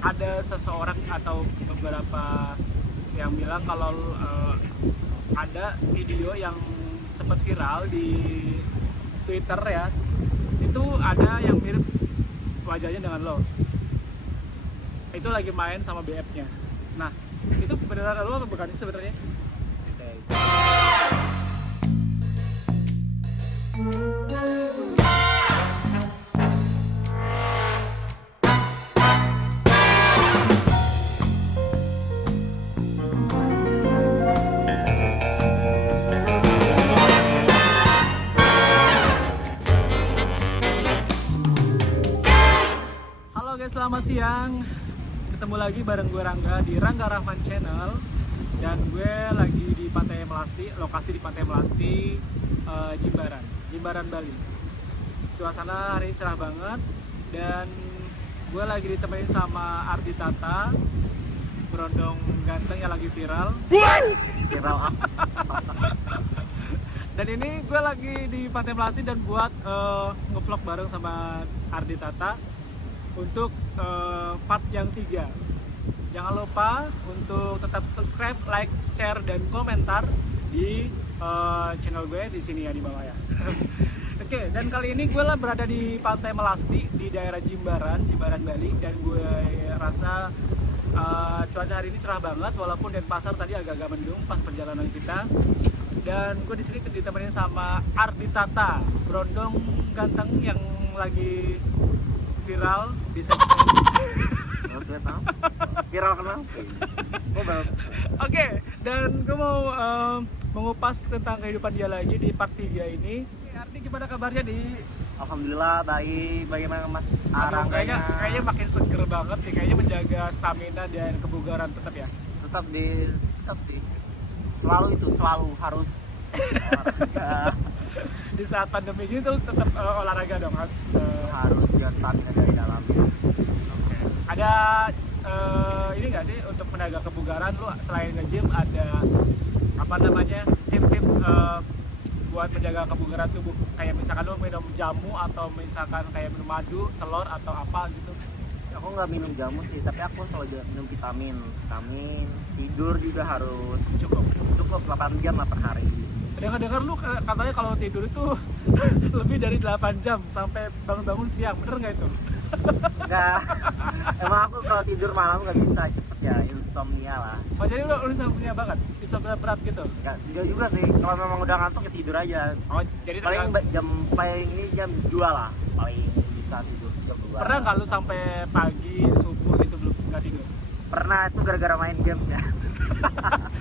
ada seseorang atau beberapa yang bilang kalau ada video yang sempat viral di Twitter ya, itu ada yang mirip wajahnya dengan lo. Itu lagi main sama BF-nya. Nah, itu beneran lo apa bukan sih sebenarnya? Halo guys, selamat siang. Ketemu lagi bareng gue Rangga di Rangga Rahman Channel. Dan gue lagi di Pantai Melasti, lokasi di Pantai Melasti, Jimbaran, Bali. Suasana hari ini cerah banget. Dan gue lagi ditemenin sama Ardi Tata, berondong ganteng yang lagi viral. Viral apa? Dan ini gue lagi di Pantai Melasti dan buat ngevlog bareng sama Ardi Tata untuk part yang 3. Jangan lupa untuk tetap subscribe, like, share, dan komentar di channel gue di sini ya, di bawah ya. Oke, dan kali ini gue berada di Pantai Melasti di daerah Jimbaran, Bali, dan gue rasa cuaca hari ini cerah banget walaupun Denpasar tadi agak-agak mendung pas perjalanan kita. Dan gue di sini ditemenin sama Ardi Tata, berondong ganteng yang lagi viral di sosmed. Viral kenapa? Oke, dan gue mau mengupas tentang kehidupan dia lagi di part 3 ini. Ardi, gimana kabarnya di? Alhamdulillah baik. Bagaimana Mas Arang? Kayaknya makin seger banget nih, kayaknya menjaga stamina dan kebugaran tetap ya. Tetap sih. Selalu harus olahraga. Di saat pandemi ini tuh tetap olahraga dong kan? Harus jaga stamina dari dalam. Ada ini nggak sih untuk menjaga kebugaran lu selain nge-gym ada apa namanya tips-tips buat menjaga kebugaran tubuh, kayak misalkan lu minum jamu atau misalkan kayak minum madu, telur atau apa gitu? Aku nggak minum jamu sih, tapi aku selalu minum vitamin. Tidur juga harus cukup 8 jam lah per hari. Dengar-dengar lu katanya kalau tidur itu lebih dari 8 jam sampai bangun-bangun siang, bener nggak itu? Enggak. Emang aku kalau tidur malam nggak bisa cepet ya, insomnia lah. Jadi lu insomnia banget? Insomnia berat gitu? Enggak juga sih, kalau memang udah ngantuk ya tidur aja. Oh, jadi jam 2 lah paling bisa tidur jam 2. Pernah nggak lu sampai pagi, subuh itu belum nggak tidur? Pernah, itu gara-gara main game ya.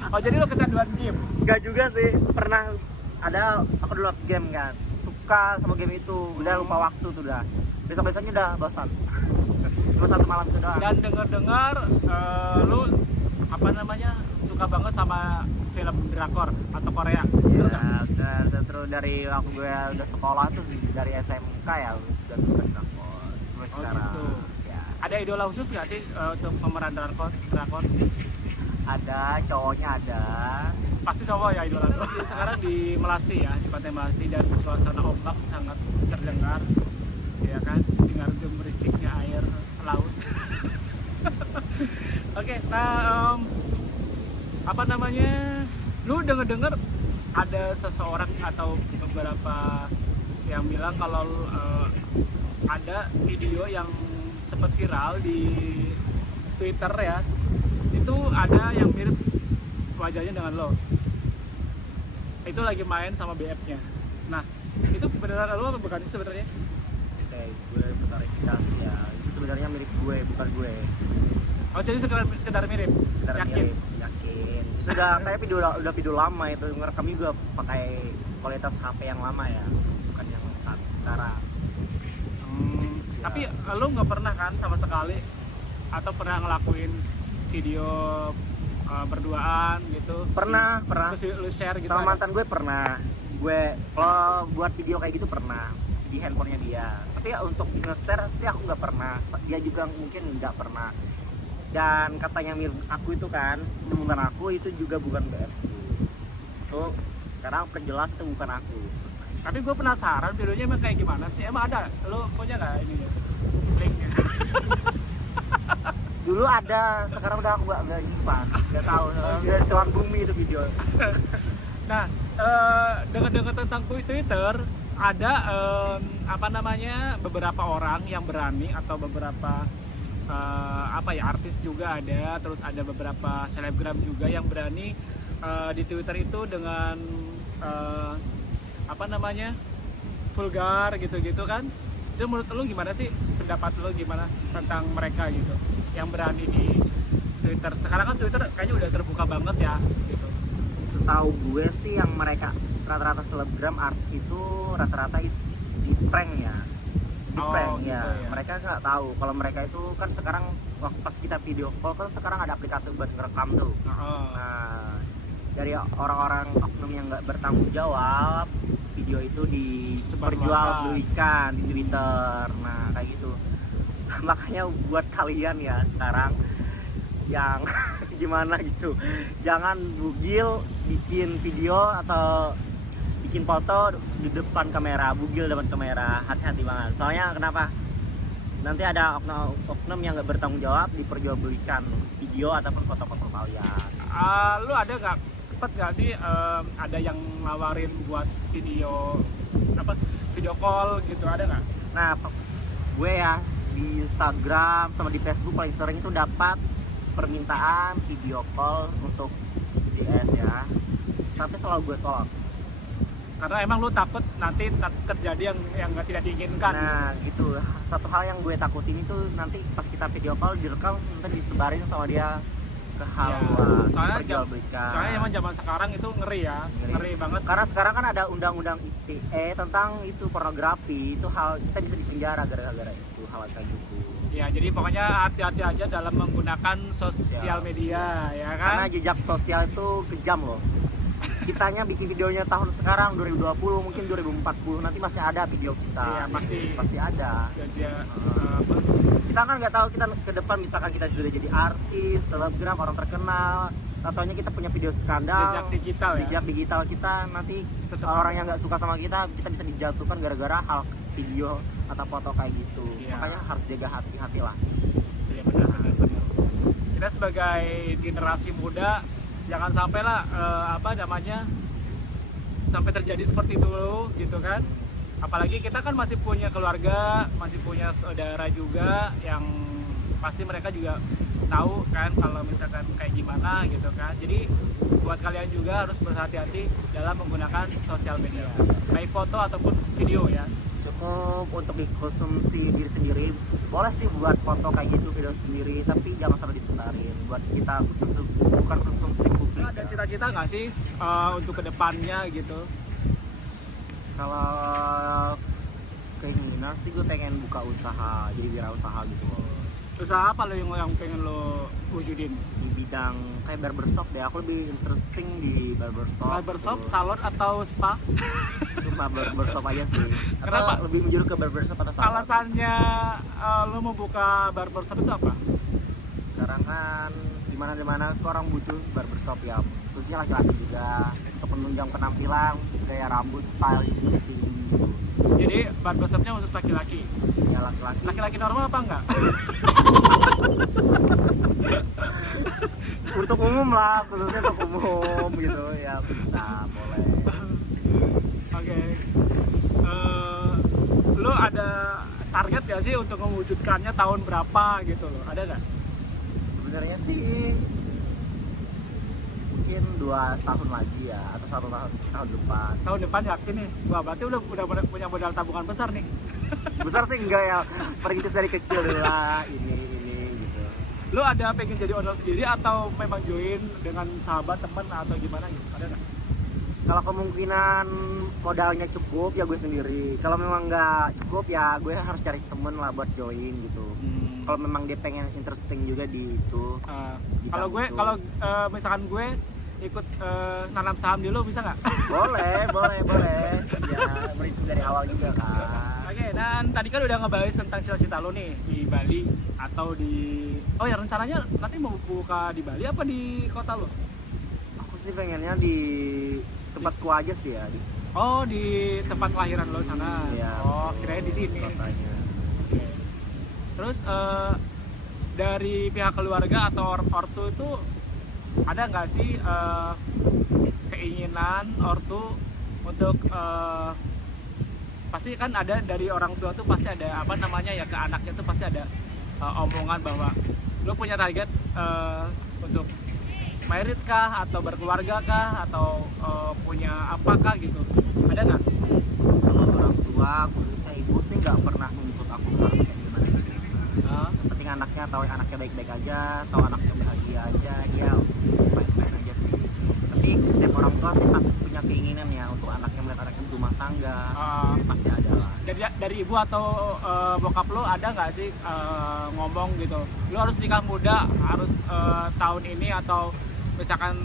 Oh, jadi lu kecanduan game? Enggak juga sih, pernah ada aku dulu game kan, suka sama game itu, udah lupa waktu tuh udah. Besok-besoknya udah bosan. Cuma 1 malam itu doang. Dan dengar-dengar lu apa namanya suka banget sama film drakor atau Korea? Ya, udah seru dari waktu gue udah sekolah tuh, dari SMK ya sudah suka drakor. Terus sekarang gitu. ya. Ada idola khusus nggak sih untuk pemeran drakor? Ada, cowoknya ada. Pasti cowok ya idola lu. Sekarang di Melasti ya, di Pantai Melasti, dan suasana ombak sangat terdengar, ya kan, dengar gemericiknya air laut. Oke, nah apa namanya, lu denger ada seseorang atau beberapa yang bilang kalau ada video yang sempat viral di Twitter ya, itu ada yang mirip wajahnya dengan lo. Itu lagi main sama BF-nya. Nah, itu beneran lo apa bukan sih sebenarnya? Oke, gue klarifikasi ya. Itu sebenarnya mirip gue, bukan gue. Oh, jadi sekedar mirip. Sekedar Yakin? mirip, yakin. Itu kayak video lama itu. Ngerekam juga pakai kualitas HP yang lama ya, bukan yang saat sekarang. Ya. Tapi lo nggak pernah kan sama sekali atau pernah ngelakuin video berduaan gitu? Pernah. Terus lu share gitu? Sama mantan gue pernah. Gue kalau buat video kayak gitu pernah di handphonenya dia. Tapi ya untuk nge-share sih aku nggak pernah. Dia juga mungkin nggak pernah. Dan katanya mirip aku itu kan, itu bukan aku, itu juga bukan BF. Tuh sekarang perjelas itu bukan aku. Tapi gue penasaran videonya emang kayak gimana sih? Emang ada? Lo punya nggak ini linknya? Dulu ada, sekarang udah aku nggak nyimpan, nggak tahu. Udah telan bumi itu video. Nah, dengar-dengar tentang Twitter, ada apa namanya, beberapa orang yang berani, atau beberapa apa ya, artis juga ada, terus ada beberapa selebgram juga yang berani di Twitter itu dengan apa namanya, vulgar gitu-gitu kan. Itu menurut lu gimana sih, pendapat lu gimana tentang mereka gitu yang berani di Twitter? Sekarang kan Twitter kayaknya udah terbuka banget ya gitu. Setahu gue sih yang mereka rata-rata selebgram artis itu rata-rata di prank ya. Di prank gitu ya. ya. Mereka nggak tahu kalau mereka itu kan sekarang pas kita video call kan sekarang ada aplikasi buat ngerekam tuh. Nah, dari orang-orang oknum yang nggak bertanggung jawab, video itu diperjualbelikan di Twitter. Nah, kayak gitu. Makanya buat kalian ya sekarang yang gimana gitu, jangan bugil bikin video atau bikin foto di depan kamera, bugil depan kamera, hati-hati banget. Soalnya kenapa? Nanti ada oknum yang nggak bertanggung jawab diperjualbelikan video ataupun foto-foto kalian. Lu ada nggak, sempet nggak sih ada yang nawarin buat video apa, video call gitu, ada nggak? Nah, gue ya di Instagram sama di Facebook paling sering itu dapat permintaan video call untuk CS ya, tapi selalu gue tolak Karena emang lu takut nanti terjadi yang nggak tidak diinginkan. Nah gitu, satu hal yang gue takutin itu nanti pas kita video call direkam nanti disebarin sama dia ke hal soalnya emang zaman sekarang itu ngeri ya, ngeri banget. Karena sekarang kan ada undang-undang ITE tentang itu pornografi, itu hal kita bisa dipenjara gara-gara itu hal kayak gitu. Ya, jadi pokoknya hati-hati aja dalam menggunakan sosial media, ya kan? Karena jejak sosial itu kejam loh. Kitanya bikin videonya tahun sekarang 2020, mungkin 2040 nanti masih ada video kita. Iya, pasti ada. Jadi Kita kan nggak tahu kita ke depan misalkan kita sudah jadi artis, selebgram, orang terkenal, ataunya kita punya video skandal. Jejak digital kita nanti orang yang nggak suka sama kita bisa dijatuhkan gara-gara hal video atau foto kayak gitu. Iya. Makanya harus jaga hati-hati lah. Iya, benar. Kita sebagai generasi muda jangan sampai lah apa namanya, sampai terjadi seperti itu gitu kan. Apalagi kita kan masih punya keluarga, masih punya saudara juga yang pasti mereka juga tahu kan kalau misalkan kayak gimana gitu kan. Jadi buat kalian juga harus berhati-hati dalam menggunakan sosial media, baik foto ataupun video ya. Cukup untuk dikonsumsi diri sendiri, boleh sih buat foto kayak gitu, video sendiri, tapi jangan sampai disebarin buat kita bukan konsumsi publik. Ada cita-cita nggak sih untuk kedepannya gitu? Kalau keinginan sih gue pengen buka usaha, jadi wirausaha gitu loh. Usaha apa lo yang pengen lo wujudin? Di bidang kayak barbershop deh, aku lebih interesting di barbershop. Barbershop, salon atau spa? Cuma barbershop aja sih. Kenapa? Atau lebih menjurus ke barbershop atau salon? Alasannya lo mau buka barbershop itu apa? Sekarang kan dimana-dimana tuh orang butuh barbershop ya, khususnya laki-laki juga, untuk menunjang penampilan, gaya rambut, style itu penting. Jadi barbershopnya khusus laki-laki? Ya laki-laki. Laki-laki normal apa enggak? Untuk umum lah, khususnya untuk umum gitu ya, bisa, boleh. Oke. Lo ada target gak sih untuk mewujudkannya tahun berapa gitu loh? Ada nggak? Sebenarnya sih mungkin 2 tahun lagi ya, atau 1 tahun depan. Tahun depan yakin nih? Wah, berarti udah punya modal tabungan besar nih. Besar sih enggak ya, perintis dari kecil dulu lah, ini gitu. Lo ada pengen jadi owner sendiri atau memang join dengan sahabat, teman atau gimana gitu? Ada nggak? Kalau kemungkinan modalnya cukup ya gue sendiri. Kalau memang nggak cukup ya gue harus cari temen lah buat join gitu. Kalau memang dia pengen interesting juga di itu. Kalau gue, misalkan gue ikut nanam saham dulu bisa nggak? boleh. Ya merintis dari awal juga kan. Oke, dan tadi kan udah ngebahas tentang cita-cita lo nih di Bali atau di, oh ya rencananya nanti mau buka di Bali apa di kota lo? Aku sih pengennya di tempatku aja sih ya. Oh, di tempat kelahiran lo sana. Iya, Oh, kirain di sini. Kotanya. Terus dari pihak keluarga atau ortu itu ada nggak sih keinginan ortu untuk pasti kan ada dari orang tua tuh pasti ada apa namanya ya, ke anaknya tuh pasti ada omongan bahwa lo punya target untuk merit kah atau berkeluarga kah atau punya apakah gitu, ada nggak? Kalau orang tua khususnya ibu sih nggak pernah nuntut aku harus kayak gimana. Yang penting anaknya tahu anaknya baik-baik aja, tahu anaknya bahagia aja, dia fine-fine aja sih. Tapi setiap orang tua sih pasti punya keinginan ya untuk anaknya melihat anaknya berumah tangga, pasti ada lah. Dari ibu atau bokap lo ada nggak sih ngomong gitu, lo harus nikah muda, harus tahun ini, atau misalkan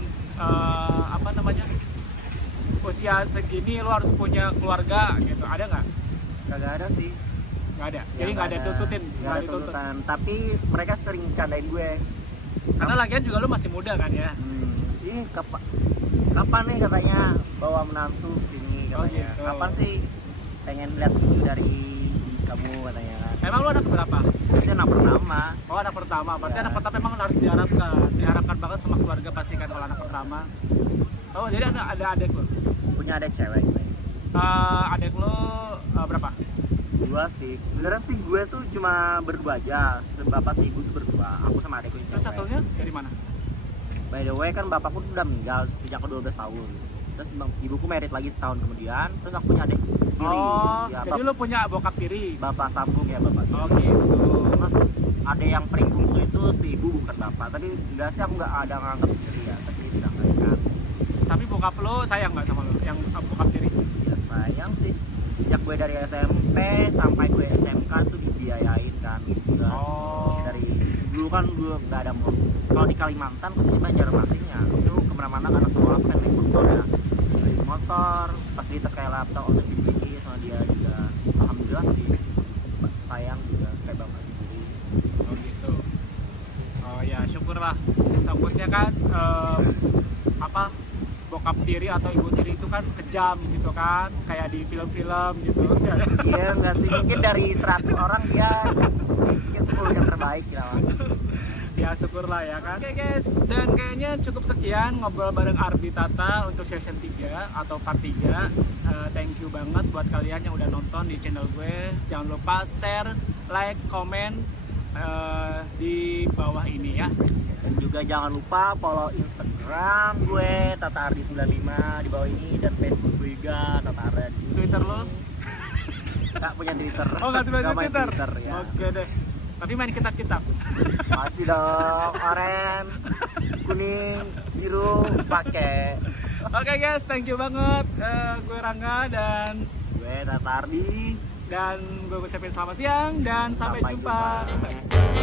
apa namanya, usia segini lo harus punya keluarga gitu, ada nggak? Kagak ada sih. Nggak ada, jadi nggak ada tuntutin, nggak ada dituntut. tuntutan. Tapi mereka sering candain gue. Karena lagian juga lo masih muda kan ya. Ini kapan nih katanya bawa menantu sini katanya. Oh, gitu. Kapan sih pengen lihat cucu dari kamu katanya kan. Emang lo anak berapa? Saya anak pertama. Oh, anak pertama. Berarti Ya. anak pertama memang harus diharapkan banget sama keluarga pasti kan kalau anak pertama. Oh, jadi ada adik lo. Punya ada cewek. Adik lo berapa? Dua sih. Sebenarnya sih gue tuh cuma berdua aja. Bapak sih ibu tuh berdua. Aku sama adekku yang Terus cewek. satunya dari mana? By the way kan bapakku tuh udah meninggal sejak aku 12 tahun. Terus ibuku merit lagi setahun kemudian. Terus aku punya adik tiri. Oh, Ya, jadi lo punya bokap tiri. bapak sambung ya bapak. Oh gitu. Terus ada yang paling bungsu itu si ibu bukan bapak. Tapi enggak sih, aku nggak ada nganggap tiri ya. Tapi udah nggak ingat. Tapi bokap lo sayang nggak sama lo? Yang bokap tiri? Ya sayang sih. Sejak gue dari SMP sampai gue SMK tuh dibiayain kan. Udah. Oh. Dari dulu kan gue nggak ada motor. Kalau di Kalimantan khususnya Banjarmasinnya itu kemana-mana anak sekolah kan naik motor ya, beli motor, fasilitas kayak laptop udah dibeli sama dia juga. Alhamdulillah sih, sayang juga kayak bapak sendiri. Oh gitu. Oh ya, syukurlah. Takutnya kan apa, bokap tiri atau ibu tiri itu kan kejam gitu kan, kayak di film-film gitu. Iya nggak sih, mungkin dari 100 orang dia mungkin 10 yang terbaik ya. Ya syukurlah ya kan. Oke guys, dan kayaknya cukup sekian ngobrol bareng Ardi Tata untuk season 3 atau part 3. Thank you banget buat kalian yang udah nonton di channel gue. Jangan lupa share, like, komen di bawah ini ya. Dan juga jangan lupa follow Instagram gue Tata Ardi 95 di bawah ini, dan Facebook gue juga Tata Ardi di sini. Twitter lo? Nggak punya Twitter. Oh nggak punya Nggak main Twitter? ya. Oke deh. Tapi main kitab-kitab. Masih dong, oranye, kuning, biru, pakai. Oke guys, thank you banget. Gue Rangga dan Gue Tata Ardi. gue ucapin selamat siang dan sampai Sampai jumpa. jumpa.